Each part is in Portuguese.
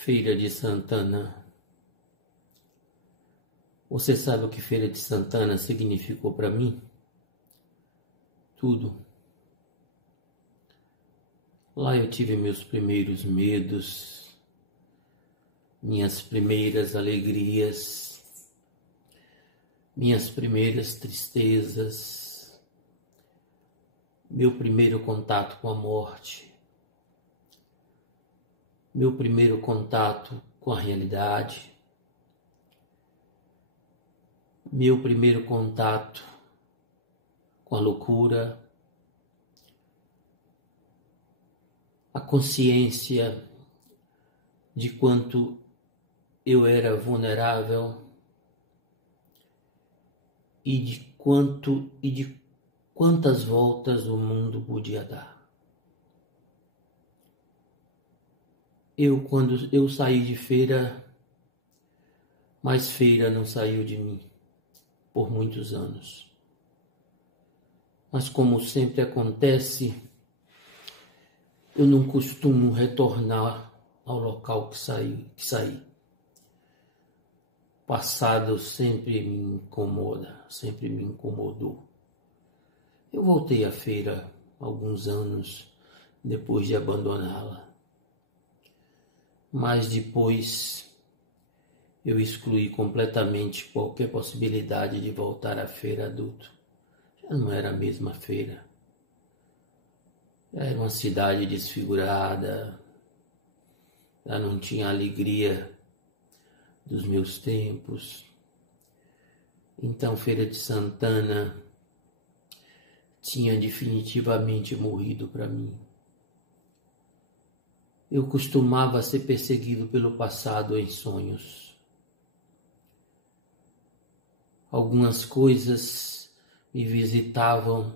Feira de Santana. Você sabe o que Feira de Santana significou para mim? Tudo. Lá eu tive meus primeiros medos, minhas primeiras alegrias, minhas primeiras tristezas, meu primeiro contato com a morte, meu primeiro contato com a realidade, meu primeiro contato com a loucura, a consciência de quanto eu era vulnerável e de quantas voltas o mundo podia dar. Quando eu saí de feira, mas feira não saiu de mim por muitos anos. Mas como sempre acontece, eu não costumo retornar ao local que saí. O passado sempre me incomoda, sempre me incomodou. Eu voltei à feira alguns anos depois de abandoná-la. Mas depois eu excluí completamente qualquer possibilidade de voltar à feira adulto. Já não era a mesma feira. Era uma cidade desfigurada, já não tinha a alegria dos meus tempos. Então, Feira de Santana tinha definitivamente morrido para mim. Eu costumava ser perseguido pelo passado em sonhos. Algumas coisas me visitavam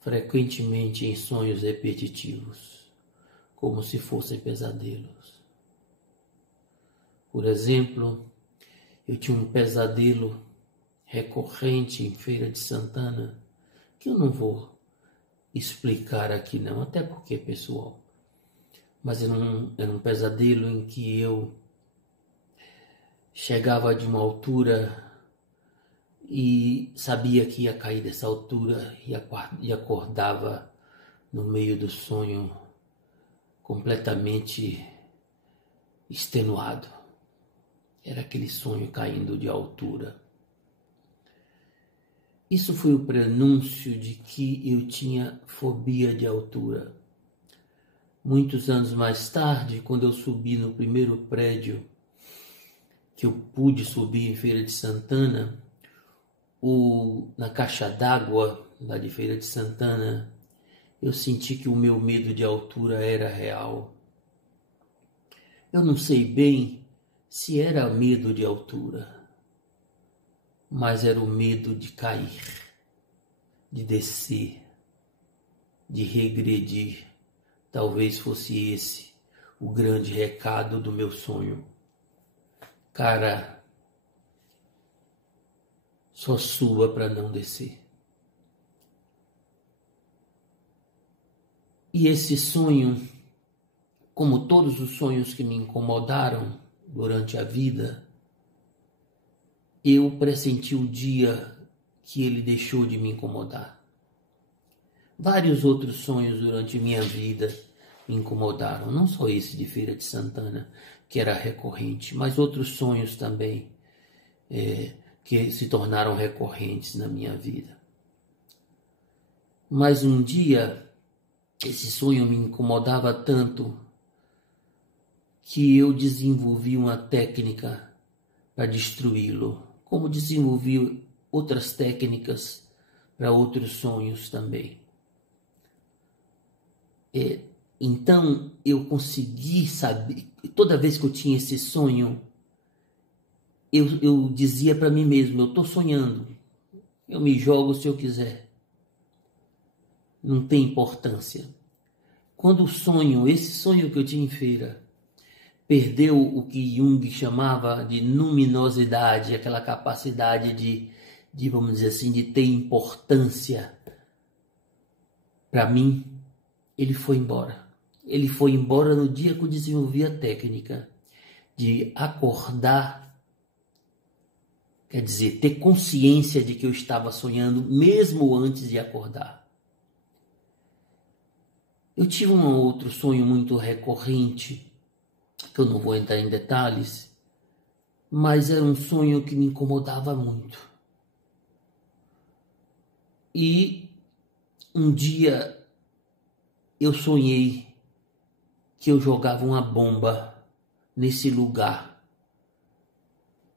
frequentemente em sonhos repetitivos, como se fossem pesadelos. Por exemplo, eu tinha um pesadelo recorrente em Feira de Santana, que eu não vou explicar aqui não, até porque é pessoal. Mas era um pesadelo em que eu chegava de uma altura e sabia que ia cair dessa altura e acordava no meio do sonho completamente extenuado. Era aquele sonho caindo de altura. Isso foi o prenúncio de que eu tinha fobia de altura. Muitos anos mais tarde, quando eu subi no primeiro prédio que eu pude subir em Feira de Santana, na caixa d'água lá de Feira de Santana, eu senti que o meu medo de altura era real. Eu não sei bem se era medo de altura, mas era o medo de cair, de descer, de regredir. Talvez fosse esse o grande recado do meu sonho. Cara, só suba para não descer. E esse sonho, como todos os sonhos que me incomodaram durante a vida, eu pressenti o dia que ele deixou de me incomodar. Vários outros sonhos durante minha vida me incomodaram, não só esse de Feira de Santana, que era recorrente, mas outros sonhos também que se tornaram recorrentes na minha vida. Mas um dia, esse sonho me incomodava tanto que eu desenvolvi uma técnica para destruí-lo, como desenvolvi outras técnicas para outros sonhos também. Então eu consegui saber, toda vez que eu tinha esse sonho, eu dizia para mim mesmo, eu estou sonhando, eu me jogo se eu quiser, não tem importância. Quando esse sonho que eu tinha em feira, perdeu o que Jung chamava de luminosidade, aquela capacidade de vamos dizer assim, de ter importância para mim, ele foi embora. Ele foi embora no dia que eu desenvolvi a técnica. de acordar, quer dizer, ter consciência de que eu estava sonhando mesmo antes de acordar. Eu tive um outro sonho muito recorrente, que eu não vou entrar em detalhes, mas era um sonho que me incomodava muito. E um dia eu sonhei que eu jogava uma bomba nesse lugar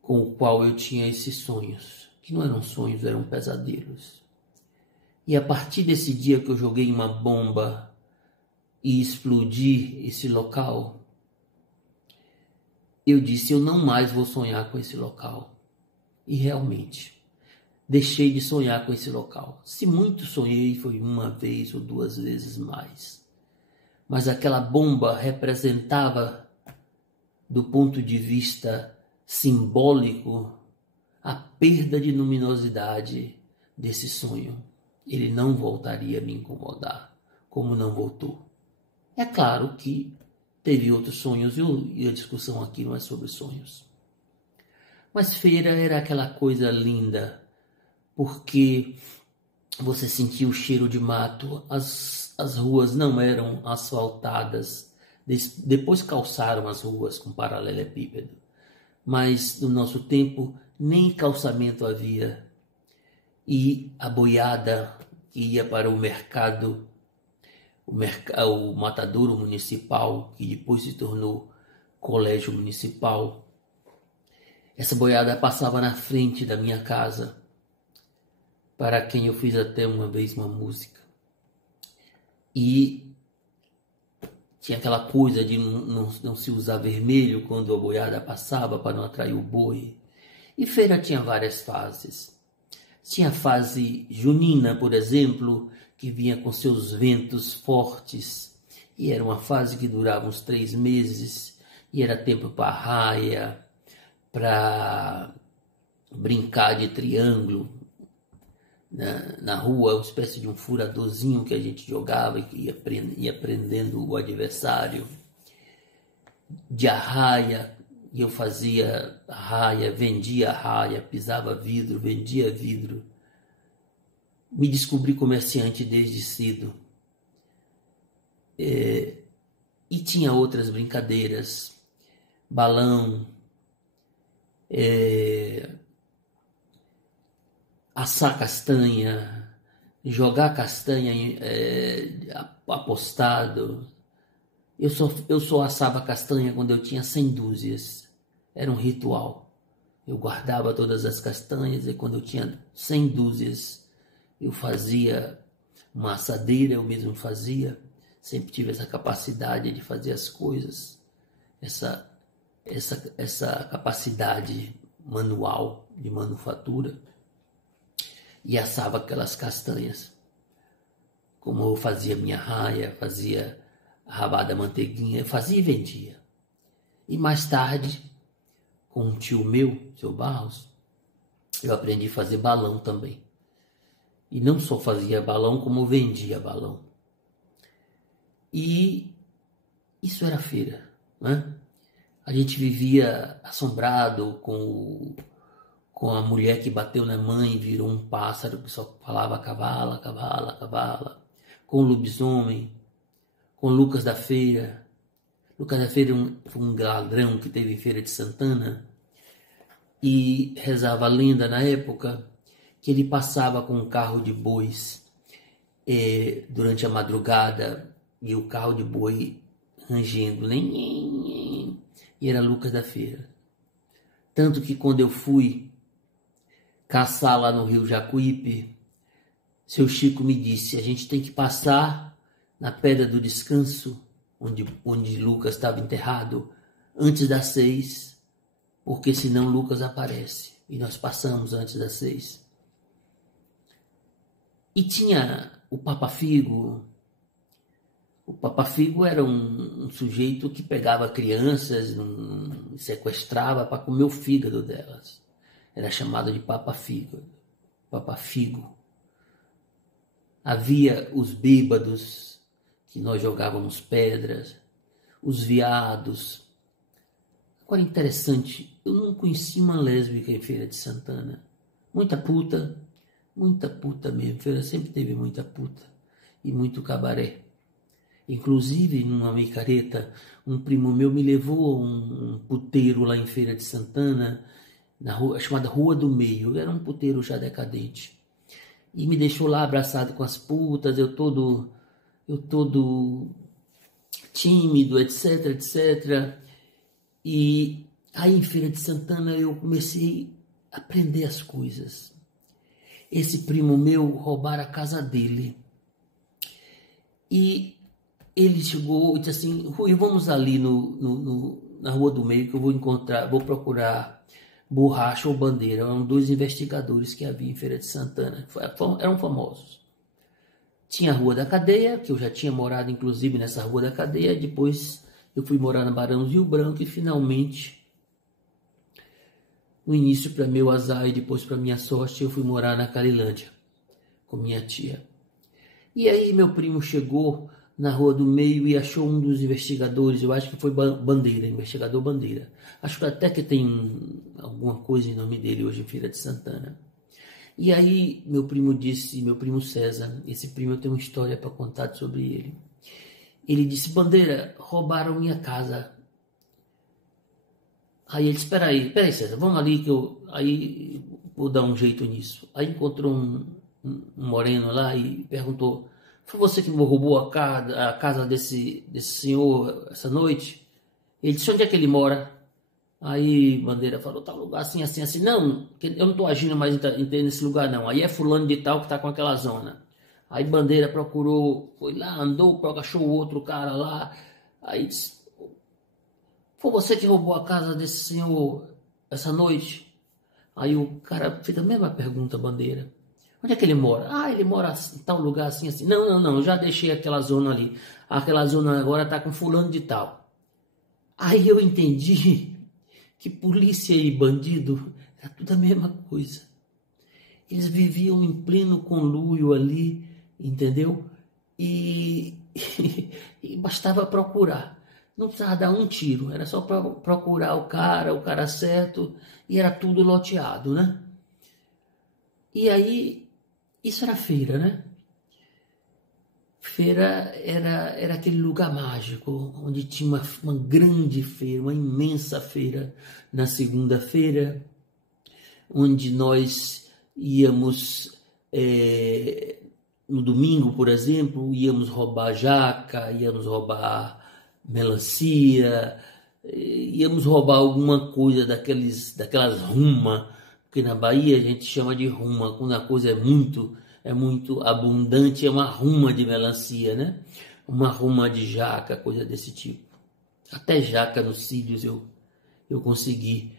com o qual eu tinha esses sonhos, que não eram sonhos, eram pesadelos. E a partir desse dia que eu joguei uma bomba e explodi esse local, eu disse, eu não mais vou sonhar com esse local. E realmente, deixei de sonhar com esse local. Se muito sonhei, foi uma vez ou duas vezes mais. Mas aquela bomba representava, do ponto de vista simbólico, a perda de luminosidade desse sonho. Ele não voltaria a me incomodar, como não voltou. É claro que teve outros sonhos, e a discussão aqui não é sobre sonhos. Mas feira era aquela coisa linda, porque você sentia o cheiro de mato, as ruas não eram asfaltadas, depois calçaram as ruas com paralelepípedo, mas no nosso tempo nem calçamento havia, e a boiada que ia para o mercado, o matadouro municipal, que depois se tornou colégio municipal, essa boiada passava na frente da minha casa, para quem eu fiz até uma vez uma música. E tinha aquela coisa de não se usar vermelho quando a boiada passava para não atrair o boi. E feira tinha várias fases. Tinha a fase junina, por exemplo, que vinha com seus ventos fortes. E era uma fase que durava uns 3 meses. E era tempo para arraia, para brincar de triângulo na rua, uma espécie de um furadorzinho que a gente jogava e ia prendendo o adversário, de arraia, e eu fazia arraia, vendia arraia, pisava vidro, vendia vidro. Me descobri comerciante desde cedo. E tinha outras brincadeiras, balão, assar castanha, jogar castanha apostado. Eu só assava castanha quando eu tinha 100 dúzias. Era um ritual. Eu guardava todas as castanhas e quando eu tinha 100 dúzias, eu fazia uma assadeira, eu mesmo fazia. Sempre tive essa capacidade de fazer as coisas, essa capacidade manual de manufatura. E assava aquelas castanhas. Como eu fazia minha raia, fazia a rabada manteiguinha, eu fazia e vendia. E mais tarde, com um tio meu, seu Barros, eu aprendi a fazer balão também. E não só fazia balão, como vendia balão. E isso era feira, né? A gente vivia assombrado com a mulher que bateu na mãe e virou um pássaro que só falava cavala, cavala, cavala. Com o lobisomem, com Lucas da Feira. Lucas da Feira foi um ladrão que teve em Feira de Santana e rezava a lenda na época que ele passava com um carro de bois durante a madrugada e o carro de boi rangendo, e era Lucas da Feira. Tanto que quando eu fui caçar lá no Rio Jacuípe, seu Chico me disse, a gente tem que passar na Pedra do Descanso, onde Lucas estava enterrado, antes das 6, porque senão Lucas aparece. E nós passamos antes das 6. E tinha o Papa Figo. O Papa Figo era um sujeito que pegava crianças, sequestrava para comer o fígado delas. Era chamado de Papa Figo. Papa Figo. Havia os bêbados, que nós jogávamos pedras, os viados, Agora, interessante, eu não conheci uma lésbica em Feira de Santana. Muita puta mesmo. Feira sempre teve muita puta e muito cabaré. Inclusive, numa micareta, um primo meu me levou a um puteiro lá em Feira de Santana, na rua, chamada Rua do Meio. Era um puteiro já decadente. E me deixou lá abraçado com as putas, eu todo tímido, etc, etc. E aí em Feira de Santana eu comecei a aprender as coisas. Esse primo meu roubaram a casa dele. E ele chegou e disse assim: Rui, vamos ali na Rua do Meio que eu vou procurar borracha ou bandeira. Eram dois investigadores que havia em Feira de Santana, eram famosos. Tinha a Rua da Cadeia, que eu já tinha morado inclusive nessa Rua da Cadeia. Depois eu fui morar na Barão do Rio Branco e finalmente, no início, para meu azar e depois para minha sorte, eu fui morar na Carilândia com minha tia. E aí meu primo chegou na Rua do Meio e achou um dos investigadores, eu acho que foi Bandeira, investigador Bandeira. Acho que até que tem alguma coisa em nome dele hoje em Feira de Santana. E aí meu primo César, esse primo eu tenho uma história para contar sobre ele. Ele disse: Bandeira, roubaram minha casa. Aí ele disse: espera aí César, vamos ali que eu aí vou dar um jeito nisso. Aí encontrou um moreno lá e perguntou: foi você que roubou a casa desse senhor essa noite? Ele disse: onde é que ele mora? Aí Bandeira falou: tal lugar assim, assim, assim. Não, eu não estou agindo mais nesse lugar não. Aí é fulano de tal que está com aquela zona. Aí Bandeira procurou, foi lá, andou, achou o outro cara lá. Aí disse: foi você que roubou a casa desse senhor essa noite? Aí o cara fez a mesma pergunta, Bandeira: onde é que ele mora? Ah, ele mora em tal lugar assim, assim. Não, eu já deixei aquela zona ali. Aquela zona agora está com fulano de tal. Aí eu entendi que polícia e bandido era tudo a mesma coisa. Eles viviam em pleno conluio ali, entendeu? E bastava procurar. Não precisava dar um tiro, era só procurar o cara certo, e era tudo loteado, né? E aí, isso era feira, né? Feira era aquele lugar mágico, onde tinha uma grande feira, uma imensa feira na segunda-feira, onde nós íamos, no domingo, por exemplo, íamos roubar jaca, íamos roubar melancia, íamos roubar alguma coisa daquelas ruma, porque na Bahia a gente chama de ruma, quando a coisa é muito abundante, é uma ruma de melancia, né? Uma ruma de jaca, coisa desse tipo. Até jaca nos cílios eu consegui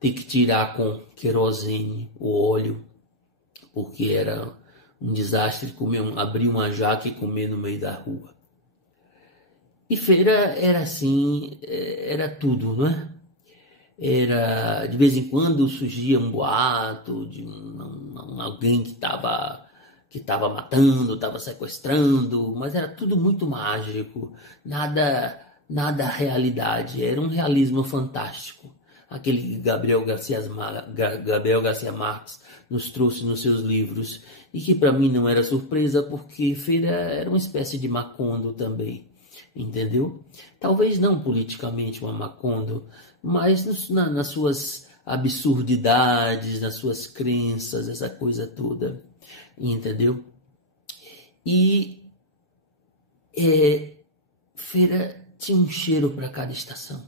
ter que tirar com querosene o óleo, porque era um desastre abrir uma jaca e comer no meio da rua. E feira era assim, era tudo, não é? Era, de vez em quando surgia um boato de alguém que estava matando, estava sequestrando, mas era tudo muito mágico, nada realidade, era um realismo fantástico. Aquele que Gabriel Garcia Marques nos trouxe nos seus livros, e que para mim não era surpresa, porque feira era uma espécie de Macondo também, entendeu? Talvez não politicamente uma Macondo, mas nas suas absurdidades, nas suas crenças, essa coisa toda, entendeu? E feira tinha um cheiro para cada estação.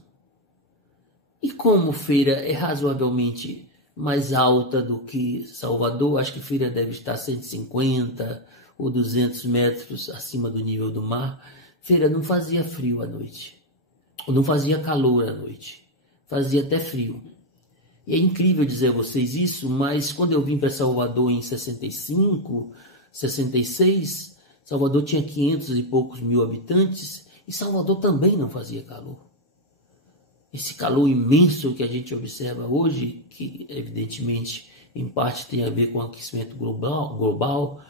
E como feira é razoavelmente mais alta do que Salvador, acho que feira deve estar 150 ou 200 metros acima do nível do mar, feira não fazia frio à noite, ou não fazia calor à noite, fazia até frio. E é incrível dizer a vocês isso, mas quando eu vim para Salvador em 65, 66, Salvador tinha 500 e poucos mil habitantes, e Salvador também não fazia calor. Esse calor imenso que a gente observa hoje, que evidentemente em parte tem a ver com o aquecimento global,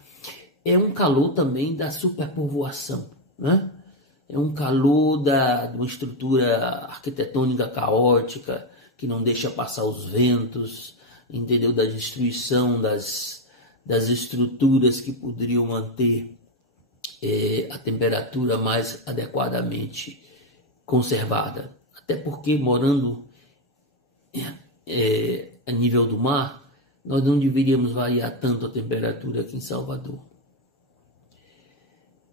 é um calor também da superpovoação, né? é um calor de uma estrutura arquitetônica caótica que não deixa passar os ventos, entendeu? Da destruição das estruturas que poderiam manter a temperatura mais adequadamente conservada. Até porque, morando a nível do mar, nós não deveríamos variar tanto a temperatura aqui em Salvador.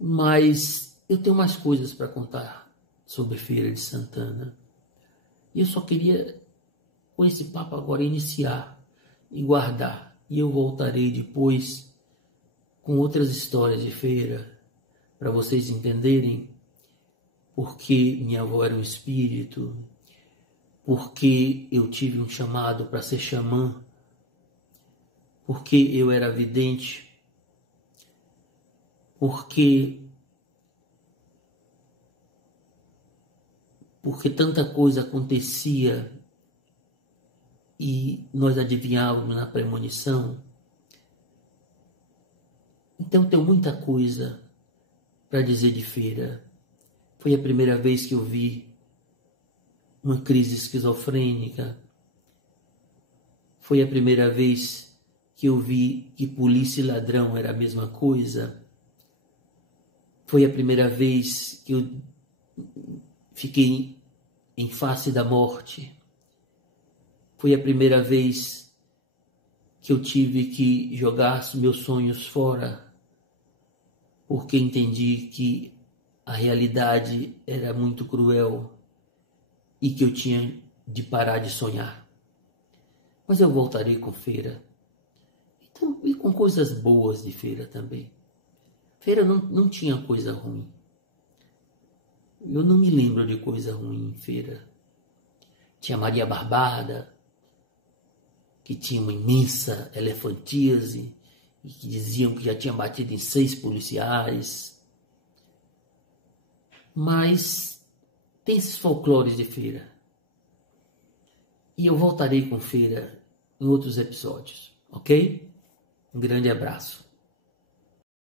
Mas eu tenho mais coisas para contar sobre Feira de Santana. E eu só queria, com esse papo agora, iniciar e guardar. E eu voltarei depois com outras histórias de feira, para vocês entenderem porque minha avó era um espírito, porque eu tive um chamado para ser xamã, porque eu era vidente, porque tanta coisa acontecia e nós adivinhávamos na premonição. Então tenho muita coisa para dizer de feira. Foi a primeira vez que eu vi uma crise esquizofrênica. Foi a primeira vez que eu vi que polícia e ladrão era a mesma coisa. Foi a primeira vez que eu fiquei em face da morte. Foi a primeira vez que eu tive que jogar meus sonhos fora, porque entendi que a realidade era muito cruel e que eu tinha de parar de sonhar. Mas eu voltarei com feira. Então, e com coisas boas de feira também. Feira não tinha coisa ruim. Eu não me lembro de coisa ruim em feira. Tinha Maria Barbada, que tinha uma imensa elefantíase e que diziam que já tinha batido em 6 policiais. Mas tem esses folclores de feira. E eu voltarei com feira em outros episódios, ok? Um grande abraço.